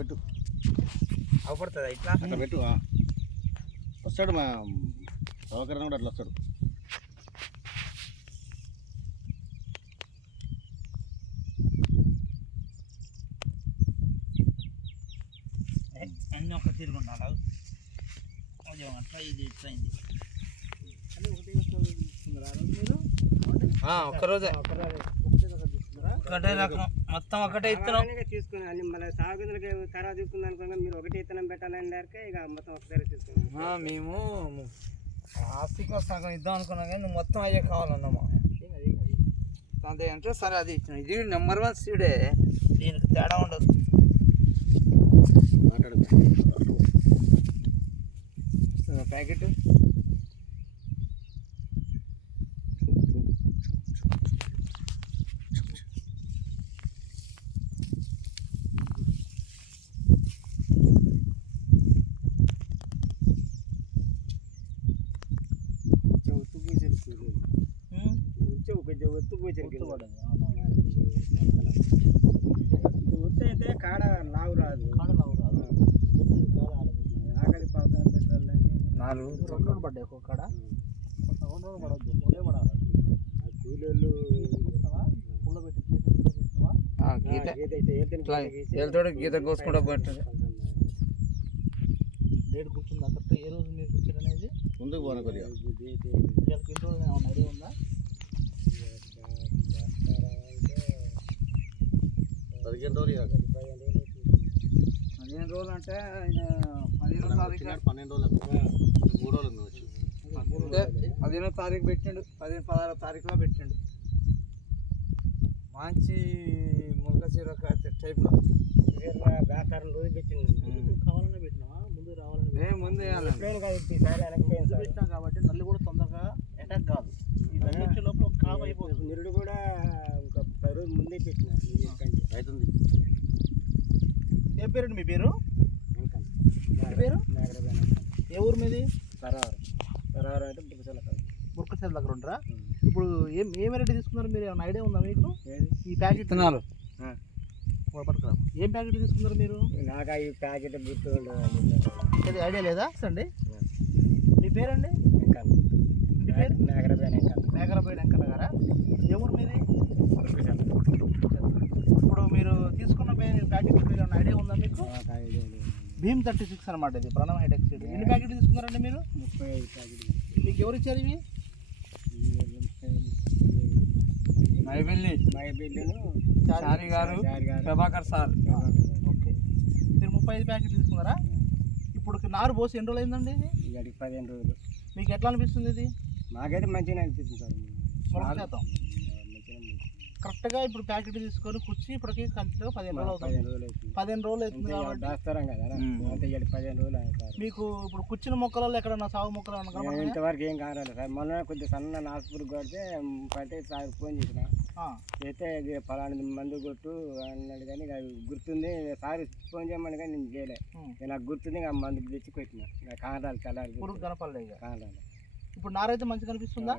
పెట్టు అవపడుతుంది ఇట్లా అట్లా పెట్టు వస్తాడు మా సౌకర్యం కూడా అట్లా వస్తాడు. అన్నీ ఒక తిరుగుండాలి అట్లా ఇది ఇట్లా అయింది ఒక్కరోజే ఒకటే రకం మొత్తం ఒకటే ఇత్తనం తీసుకుని అన్ని మళ్ళీ సాగుదలకి తర్వాత తీసుకుంది అనుకున్నా మీరు ఒకటే ఇత్తనం పెట్టాలని ఇక మొత్తం ఒకసారి తీసుకున్నాం. మేము ఆస్తికి సగం ఇద్దాం అనుకున్నాం కానీ నువ్వు మొత్తం అయ్యే కావాలన్నామా అంతే అంటే సరే అది ఇచ్చిన ఇది నెంబర్ 1 సీడే దీనికి తేడా ఉండదు. ప్యాకెట్ అయితే కాడ లావు రాదు ఆకలి పవసరం పెట్టాలంటే 4 రోజులు పడ్డాయి ఒక్కొక్క కాడ పడద్దు ఒకటే పడాలి. కూలీళ్ళు పుల్ల పెట్టి గీత కోసుకుంటా పోతుంది. డేట్ కూర్చుంది అక్కడ ఏ రోజు మీరు కూర్చోరు అనేది ముందుకు పోను కొద్దిగా ఇంటి రోజు ఏమన్నా ఐడియా ఉందా? 15 రోజులు 15 రోజులు అంటే 15వ తారీఖు 12 రోజులు 3 రోజులు వచ్చి 15వ తారీఖు పెట్టిండు 16వ తారీఖులో పెట్టిండు మంచి ములక చీర టైప్లో వ్యాపారం రోజు పెట్టిండు. కావాలనే పెట్టినావా ముందు రావాలని ముందు పెట్టినా కాబట్టి నల్లి కూడా తొందరగా అటాక్ కాదు. ఈ నల్లి వచ్చే లోపల ఒక కాపు అయిపోతుంది. నిరుడు కూడా ఇంకా 10 రోజులు ముందే పెట్టిన అవుతుంది. ఏం పేరండి మీ పేరు? పేరు ఏ ఊరు మీది? సరావరం అంటే బుర్కచెర్ల దగ్గర ఉంటారా? ఇప్పుడు ఏ వెరైటీ తీసుకున్నారు మీరు? ఏమైనా ఐడియా ఉందా మీకు? ఈ ప్యాకెట్ తినాలి ఏం ప్యాకెట్ తీసుకున్నారు మీరు? నాకు ఈ ప్యాకెట్ గుర్తు అది ఐడియా లేదా అండి? మీ పేరండి? ఇంటి పేరు మేకరపేట వెంకన్న గారా? ఏ ఊరు మీది? ఇప్పుడు మీరు తీసుకున్న ప్యాకెట్ మీరు ఏమైనా ఐడియా ఉందా మీకు? భీమ్ 36 అనమాట ఇది ప్రణవ్ హైటెక్ సీడ్. ఎన్ని ప్యాకెట్లు తీసుకున్నారండి మీరు? 35 ప్యాకెట్లు. మీకు ఎవరు ఇచ్చారు ఇవి? చారి గారు ప్రభాకర్ సార్. ఓకే, మీరు 35 ప్యాకెట్లు తీసుకున్నారా? ఇప్పుడు నారు పోసి ఎన్ని రోజులు అయిందండి ఇది? 15 రోజులు. మీకు ఎట్లా అనిపిస్తుంది ఇది? నాకైతే మంచిగా అనిపిస్తుంది సార్. మొలక శాతం కరెక్ట్గా ఇప్పుడు ప్యాకెట్ తీసుకొని కూర్చి ఇప్పటికి కంటిలో 15 రోజులు అవుతుంది. 15 రోజులు అవుతుంది కాబట్టి మీకు ఇప్పుడు కూర్చిన మొక్కలలో ఎక్కడన్నా సాగు మొక్కలు ఇంతవరకు ఏం కావాలి సార్. మొన్న కొద్దిగా సన్న నాసుపురు కొడితే పడితే సార్ ఫోన్ చేసిన అయితే పలానా మందు కొట్టు అన్నాడు కానీ అది గుర్తుంది. సార్ ఫోన్ చేయమని కానీ నేను చేయలే. నాకు గుర్తుంది ఇంకా మందు తెచ్చి కొట్టిన కాండాలు కలర్ కనపడలేదు. కాండాలు ఇప్పుడు నారైతే మంచిగా కనిపిస్తుందా?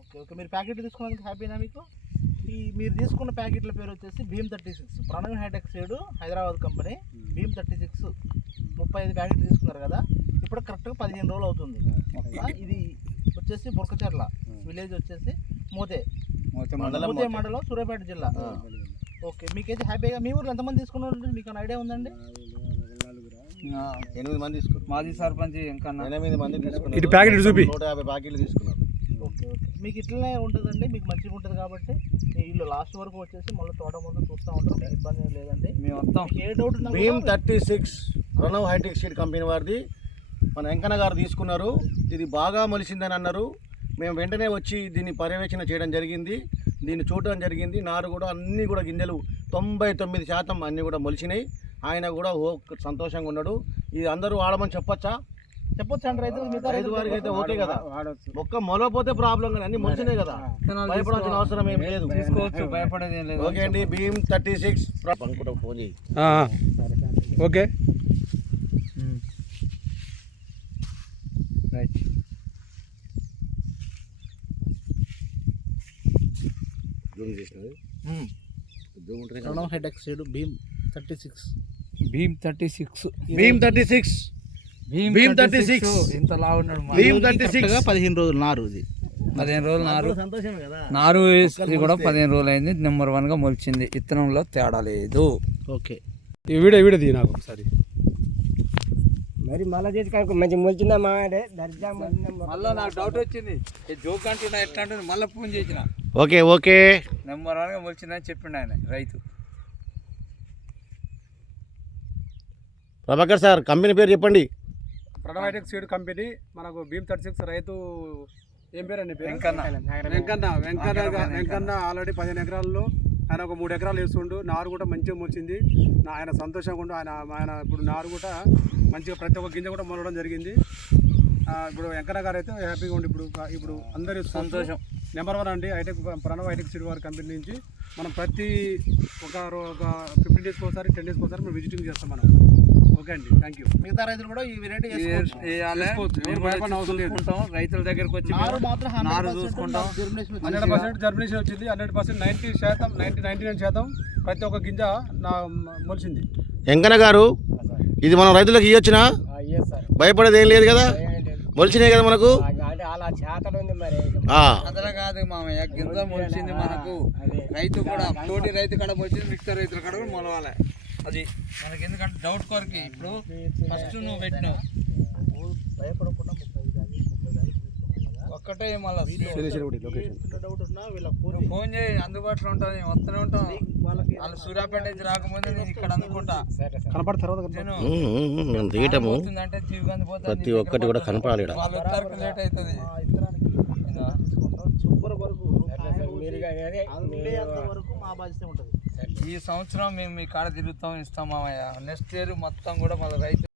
ఓకే ఓకే, మీరు ప్యాకెట్ తీసుకున్నందుకు హ్యాపీనా మీకు? ఈ మీరు తీసుకున్న ప్యాకెట్ల పేరు వచ్చేసి Bheem 36 Pranav hi-tech seed Hyderabad company. Bheem 36 35 ప్యాకెట్లు తీసుకున్నారు కదా. ఇప్పుడు కరెక్ట్గా 15 రోజులు అవుతుంది. ఇది వచ్చేసి బుర్కచెర్ల విలేజ్ వచ్చేసి మోతే మండలం సూర్యాపేట జిల్లా. ఓకే, మీకైతే హ్యాపీగా. మీ ఊర్లో ఎంతమంది తీసుకున్నారు మీకు ఐడియా ఉందండి? 8 మంది తీసుకున్నారు. మాజీ సర్పంచ్ ఇంకా 8 మంది తీసుకున్నారు. 150 ప్యాకెట్లు తీసుకున్నారు. ఓకే ఓకే, మీకు ఇట్లనే ఉంటుందండి. మీకు మంచిగా ఉంటుంది కాబట్టి ఇల్లు లాస్ట్ వరకు వచ్చేసి మళ్ళీ తోట మొత్తం చూస్తూ ఉంటారు. మీకు ఇబ్బంది లేదండి. మేము మొత్తం ఏ డౌట్ ఉన్నా Bheem 36 Pranav hi-tech seed company వారిది మన వెంకన్న గారు తీసుకున్నారు. ఇది బాగా మొలిసిందని అన్నారు. మేము వెంటనే వచ్చి దీన్ని పర్యవేక్షణ చేయడం జరిగింది. దీన్ని చూడడం జరిగింది. నారు కూడా అన్నీ కూడా గింజలు 99% అన్నీ కూడా మొలిచినాయి. ఆయన కూడా సంతోషంగా ఉన్నాడు. ఇది అందరూ వాడమని చెప్పొచ్చా? చెప్పొచ్చు అండి. రైతు వారికి అయితే ఓకే కదా. మొక్క మొలపోతే ప్రాబ్లం కానీ అన్ని మొలిచినాయి కదా, భయపడాల్సిన అవసరం ఏం లేదు. తీసుకోవచ్చు, భయపడేది ఏం లేదు. ఓకే అండి. భీమ్ 36 అనుకుంటా ఫోన్ చేయి. Okay right. జూమ్ చేసినది ప్రణవ్ హైటెక్ సీడ్ భీమ్ 36 భీమ్ 36 భీమ్ 36 భీమ్ 36 ఇంత లావు ఉన్నాడు భీమ్ 36 15 రోజులు నారు ఇది 15 రోజులు నారు సంతోషమే కదా. నారు వేసి కూడా 15 రోజులు అయింది. నెంబర్ 1గా మొలిచింది. ఇత్తనంలో తేడా లేదు. ఓకే ఈ వీడియో తీ నాకు ఒకసారి. మరి మళ్ళీ చేసి కనుక మంచి మొలిచిందా మా అంటే దర్జా మళ్ళీ నాకు డౌట్ వచ్చింది. జోక్ అంటున్నా ఎట్లా అంటుంది. మళ్ళీ ఫోన్ చేసిన ఓకే ఓకే నెంబర్ 1గా మొలిచిందని చెప్పిండు ఆయన రైతు. ప్రభాకర్ సార్ కంపెనీ పేరు చెప్పండి. ప్రణవ్ హైటెక్ సీడ్ కంపెనీ మనకు భీమ్ 36 రైతు ఏం పేరు అండి? వెంకన్న. వెంకన్న ఆల్రెడీ 15 ఎకరాల్లో ఆయన ఒక 3 ఎకరాలు వేస్తుండు. నారు కూడా మంచిగా మొలిచింది. ఆయన సంతోషంగా ఉండు. ఆయన ఇప్పుడు నారు కూడా మంచిగా ప్రతి ఒక్క గింజ కూడా మొలవడం జరిగింది. ఇప్పుడు వెంకన్న గారు అయితే హ్యాపీగా ఉండి ఇప్పుడు అందరి సంతోషం. నెంబర్ 1 అండి హైటెక్ ప్రణవ్ హైటెక్ సీడ్ వారి కంపెనీ నుంచి మనం ప్రతి ఒక 15 డేస్కి ఒకసారి 10 డేస్కి ఒకసారి మనం విజిటింగ్ చేస్తాం మనం. ఓకే అండి, థ్యాంక్ యూ. మిగతా రైతులు కూడా ఈ వెరైటీ చేసుకోవచ్చు. ఎవరు భయపడిన అవసరం లేదు. రైతుల దగ్గరకు వచ్చి నారు మాత్రం నారు 100% చూసుకుంటాం. germination వచ్చింది. 100% జర్మినేషన్ వచ్చింది. 100% 99% ప్రతి ఒక్క గింజ మొలిచింది. వెంకన్న గారు ఇది మనం రైతులకు ఇవ్వచ్చునా? సార్ భయపడేది ఏం లేదు కదా, మొలిచినాయి కదా మనకు. అంటే అలా చేతలు ఉంది మరి అదలా కాదు మామయ్య, గింజ మొలిచింది మనకు. రైతు కూడా తోటి రైతు కాడ మొలిచింది, మిగతా రైతుల కాడ కూడా మొలవాలి. అది మనకి ఎందుకంటే డౌట్ కొరకు. ఇప్పుడు ఫస్ట్ నువ్వు పెట్టినావు భయపడకుండా 30 బ్యాగులు తీసుకున్నావు కదా. ఒక్కటే మళ్ళీ డౌట్ ఉన్నా వీళ్ళ ఫోన్ చేయి, అందుబాటులో ఉంటుంది. వస్తూనే ఉంటాం. వాళ్ళకి వాళ్ళు సూర్యాపేట నుంచి రాకముందే నేను ఇక్కడ అందుకుంటా. కనపడిన తర్వాత నేను మనం తీయటము పోతుందంటే జీవితం పోతుంది. ప్రతి ఒక్కటి కూడా కనపడాలి ఈడ. వాళ్ళు వచ్చేసరికి లేట్ అవుతుంది. ఇత్తనానికి తీసుకుంటాం. చివరి వరకు మీరు అంత వరకు మా బాధ్యత ఉంటుంది. ఈ సంవత్సరం మేము మీ కాడ తిరుగుతాం, ఇస్తాం మామయ్య. నెక్స్ట్ ఇయర్ మొత్తం కూడా మళ్ళీ రైతు